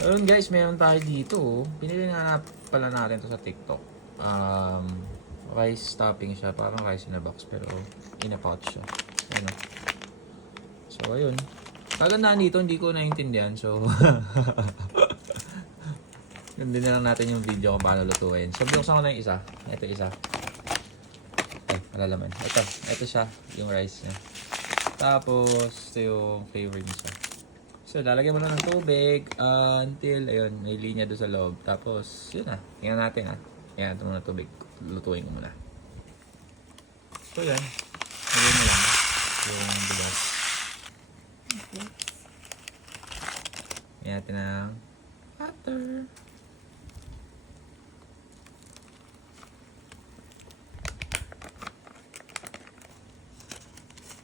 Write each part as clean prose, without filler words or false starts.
Ayun guys, meron tayo dito. Pinili nga pala natin to sa TikTok. Rice topping siya. Parang rice in a box pero in a pouch siya. Ayun o. So ayun. Kagandaan dito, hindi ko naiintindihan. So, hindi na lang natin yung video kung paano lutuin. So, binuksan ko na yung isa. Ito isa. Ay, malalaman. Ito siya, yung rice niya. Tapos, ito yung flavor niya. So, lalagyan mo na ng tubig until, ayun, may linya doon sa loob. Tapos, yun na. Tingnan natin ha. Ayan, ito muna tubig. Lutuin ko muna. So, yan. Lagyan mo lang yung bigas. Ayan natin ng butter.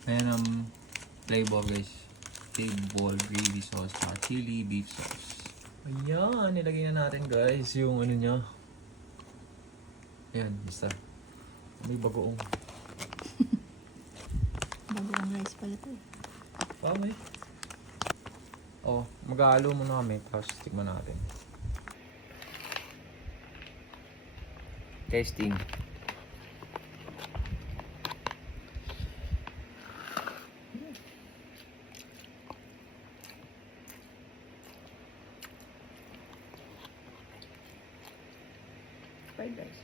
Ayan ang flavor guys. Flavor gravy sauce at chili beef sauce. Ayan, nilagay na natin guys yung ano niya. Ayan, isa. May bagoong. Bagoong rice pala to eh. May. Oh, mag-aalo muna kami. Tapos tikman natin. Tasting. Fried rice.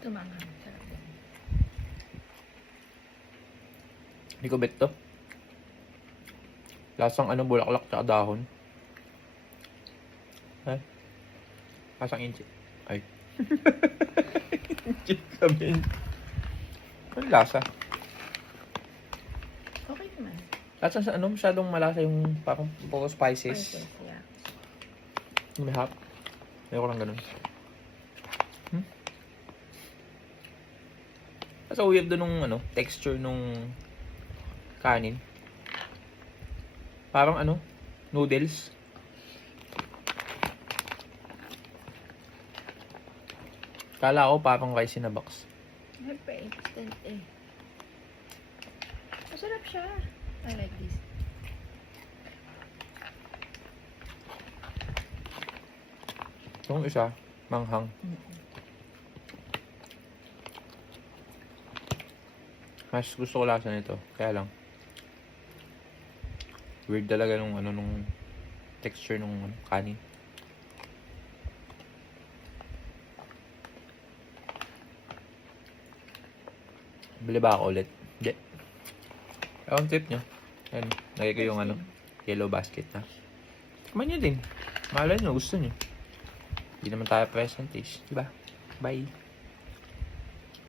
Tumangang. Sarap yan. Hindi ko bet to. Lasang ano, bulaklak tsaka dahon. Ay. Lasang inchi. Ay. Inchi sabihin. Ano lasa? Okay naman. Lasa sa ano, masyadong malasa yung parang puro spices. Spices, yeah. May hap. Ayoko lang ganun. Kasi weird doon nung ano, texture nung kanin. Parang ano, noodles. Kala ko parang rice in a box. Siyempre, instant eh. Masarap siya. I like this. Yung isa, manghang. Mas gusto ko lasa nito. Kaya lang. Weird talaga nung ano, nung texture nung ano, kanin. Bili ba ako ulit? Hindi. Ang tip nyo. Ayun, lagay ko yung ano, yellow basket na. Tikman nyo din. Malay nyo, gusto nyo. Hindi naman tayo present, diba? Bye.